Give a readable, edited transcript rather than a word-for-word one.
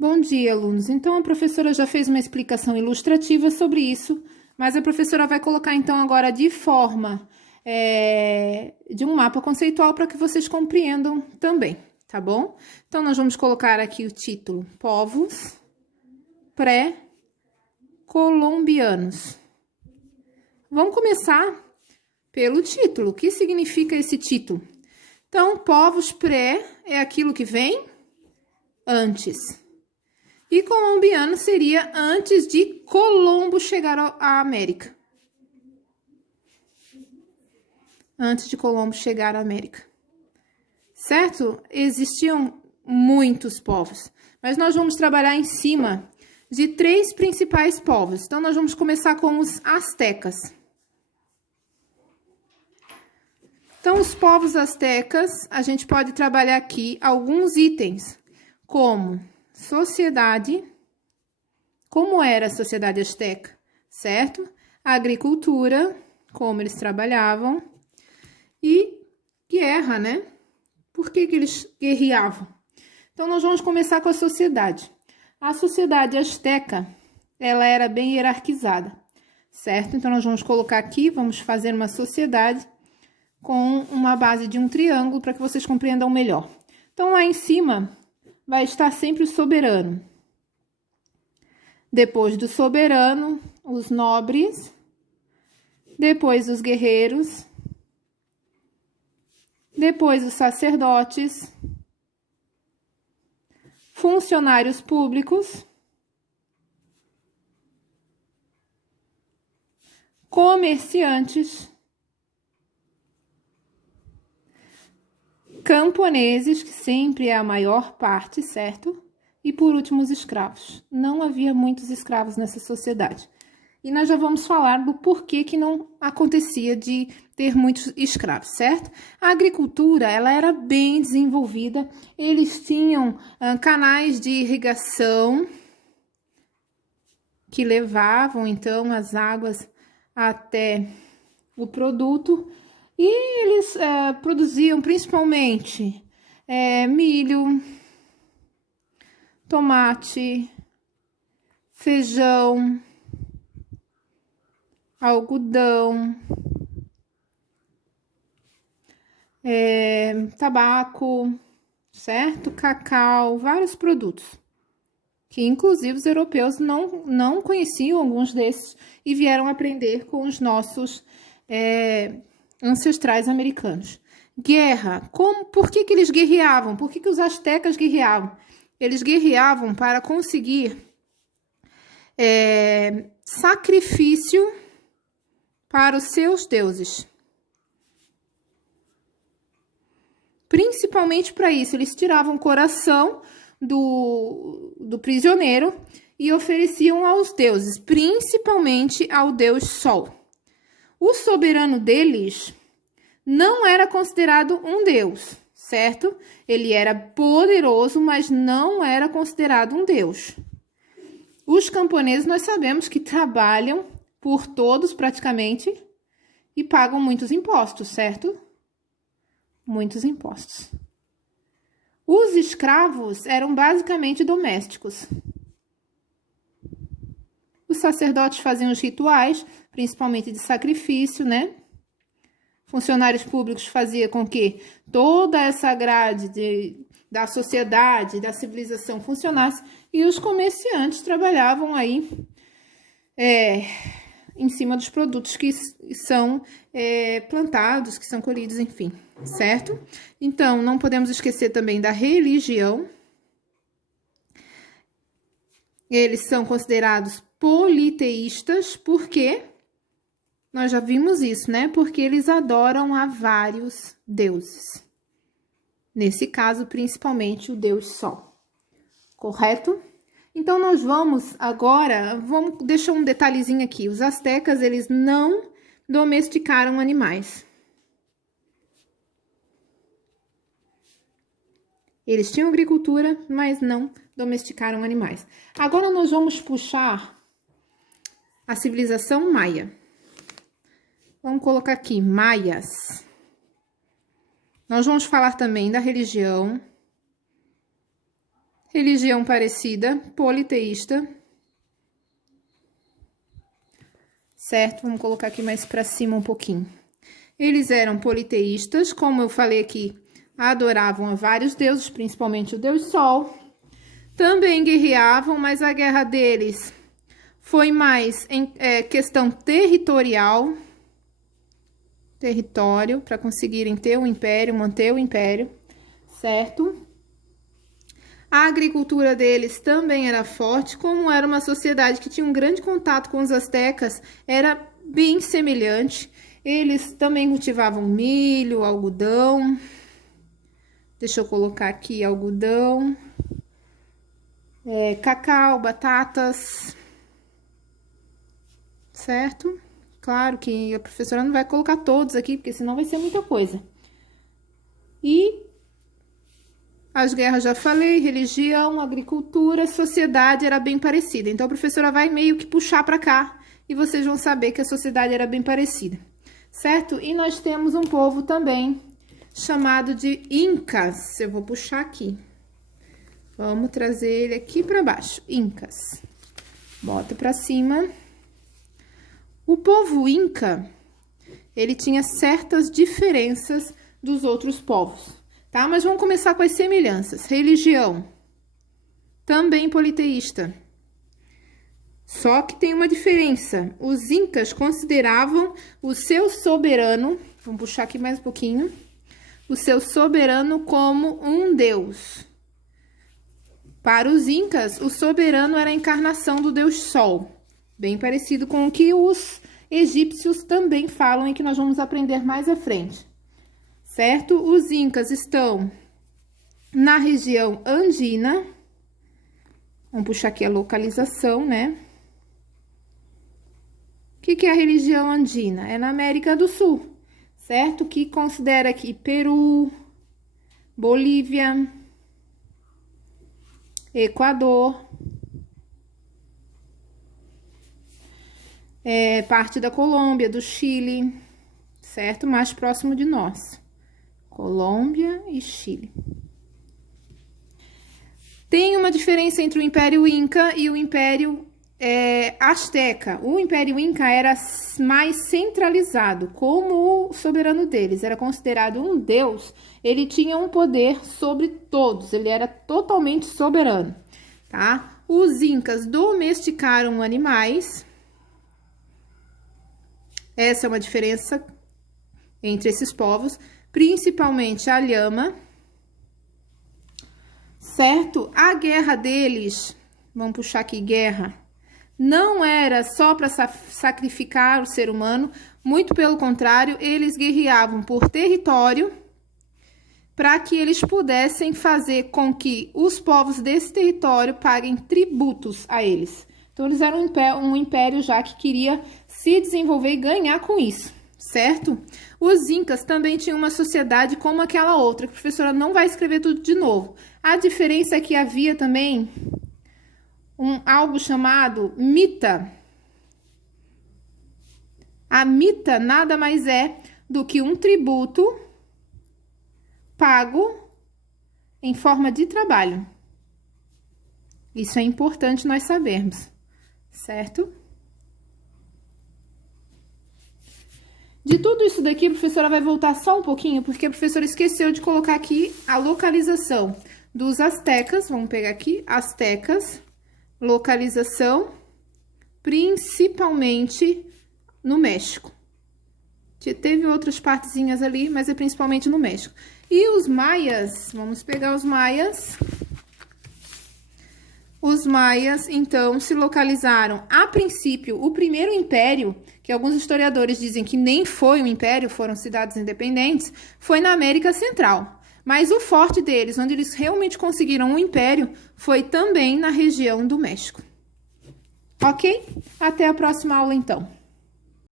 Bom dia, alunos. Então, a professora já fez uma explicação ilustrativa sobre isso, mas a professora vai colocar, então, agora de forma de um mapa conceitual para que vocês compreendam também, tá bom? Então, nós vamos colocar aqui o título Povos Pré-Colombianos. Vamos começar pelo título. O que significa esse título? Então, povos pré é aquilo que vem antes. E colombiano seria antes de Colombo chegar à América. Antes de Colombo chegar à América. Certo? Existiam muitos povos, mas nós vamos trabalhar em cima de 3 principais povos. Então, nós vamos começar com os astecas. Então, os povos astecas, a gente pode trabalhar aqui alguns itens, como sociedade, como era a sociedade asteca, certo? A agricultura, como eles trabalhavam, e guerra, né? Por que eles guerreavam? Então, nós vamos começar com a sociedade. A sociedade asteca, ela era bem hierarquizada, certo? Então, nós vamos colocar aqui, vamos fazer uma sociedade com uma base de um triângulo para que vocês compreendam melhor. Então, lá em cima vai estar sempre o soberano. Depois do soberano, os nobres. Depois os guerreiros. Depois os sacerdotes. Funcionários públicos. Comerciantes. Camponeses, que sempre é a maior parte, certo? E por último, os escravos. Não havia muitos escravos nessa sociedade. E nós já vamos falar do porquê que não acontecia de ter muitos escravos, certo? A agricultura, ela era bem desenvolvida. Eles tinham canais de irrigação que levavam, então, as águas até o produto. E eles produziam principalmente milho, tomate, feijão, algodão, tabaco, certo? Cacau, vários produtos. Que inclusive os europeus não conheciam alguns desses e vieram aprender com os nossos ancestrais americanos. Guerra. Por que eles guerreavam? Por que os astecas guerreavam? Eles guerreavam para conseguir sacrifício para os seus deuses. Principalmente para isso, eles tiravam o coração do prisioneiro e ofereciam aos deuses, principalmente ao deus Sol. O soberano deles não era considerado um deus, certo? Ele era poderoso, mas não era considerado um deus. Os camponeses, nós sabemos que trabalham por todos praticamente e pagam muitos impostos, certo? Muitos impostos. Os escravos eram basicamente domésticos. Os sacerdotes faziam os rituais, principalmente de sacrifício, né? Funcionários públicos faziam com que toda essa grade da sociedade, da civilização funcionasse, e os comerciantes trabalhavam aí em cima dos produtos que são plantados, que são colhidos, enfim, certo? Então, não podemos esquecer também da religião. Eles são considerados politeístas, porque nós já vimos isso, né? Porque eles adoram a vários deuses. Nesse caso, principalmente o deus Sol. Correto? Então, nós vamos agora, vamos deixar um detalhezinho aqui. Os astecas, eles não domesticaram animais. Eles tinham agricultura, mas não domesticaram animais. Agora, nós vamos puxar a civilização maia. Vamos colocar aqui, maias. Nós vamos falar também da religião. Religião parecida, politeísta. Certo? Vamos colocar aqui mais para cima um pouquinho. Eles eram politeístas, como eu falei aqui, adoravam a vários deuses, principalmente o Deus Sol. Também guerreavam, mas a guerra deles foi mais em questão territorial. Território, para conseguirem ter um império, manter o império, certo? A agricultura deles também era forte, como era uma sociedade que tinha um grande contato com os astecas, era bem semelhante. Eles também cultivavam milho, algodão. Deixa eu colocar aqui algodão, cacau, batatas, certo? Claro que a professora não vai colocar todos aqui, porque senão vai ser muita coisa. E as guerras, já falei, religião, agricultura, sociedade era bem parecida. Então, a professora vai meio que puxar para cá e vocês vão saber que a sociedade era bem parecida, certo? E nós temos um povo também chamado de Incas. Eu vou puxar aqui. Vamos trazer ele aqui para baixo. Incas. Bota para cima. O povo Inca, ele tinha certas diferenças dos outros povos, tá? Mas vamos começar com as semelhanças. Religião, também politeísta. Só que tem uma diferença. Os Incas consideravam o seu soberano, vamos puxar aqui mais um pouquinho, o seu soberano como um deus. Para os Incas, o soberano era a encarnação do Deus Sol. Bem parecido com o que os egípcios também falam e que nós vamos aprender mais à frente, certo? Os Incas estão na região andina. Vamos puxar aqui a localização, né? O que é a região andina? É na América do Sul, certo? Que considera aqui Peru, Bolívia, Equador, parte da Colômbia, do Chile, certo? Mais próximo de nós. Colômbia e Chile. Tem uma diferença entre o Império Inca e o Império Azteca. O Império Inca era mais centralizado, como o soberano deles era considerado um deus, ele tinha um poder sobre todos, ele era totalmente soberano, tá? Os Incas domesticaram animais. Essa é uma diferença entre esses povos, principalmente a lhama, certo? A guerra deles, vamos puxar aqui guerra, não era só para sacrificar o ser humano, muito pelo contrário, eles guerreavam por território, para que eles pudessem fazer com que os povos desse território paguem tributos a eles. Então, eles eram um império já que queria se desenvolver e ganhar com isso, certo? Os Incas também tinham uma sociedade como aquela outra, que a professora não vai escrever tudo de novo. A diferença é que havia também algo chamado mita. A mita nada mais é do que um tributo pago em forma de trabalho. Isso é importante nós sabermos, certo? De tudo isso daqui, a professora vai voltar só um pouquinho, porque a professora esqueceu de colocar aqui a localização dos astecas. Vamos pegar aqui, astecas, localização, principalmente no México. Teve outras partezinhas ali, mas é principalmente no México. E os maias, vamos pegar os maias. Os maias, então, se localizaram, a princípio, o primeiro império, que alguns historiadores dizem que nem foi um império, foram cidades independentes, foi na América Central. Mas o forte deles, onde eles realmente conseguiram um império, foi também na região do México. Ok? Até a próxima aula, então.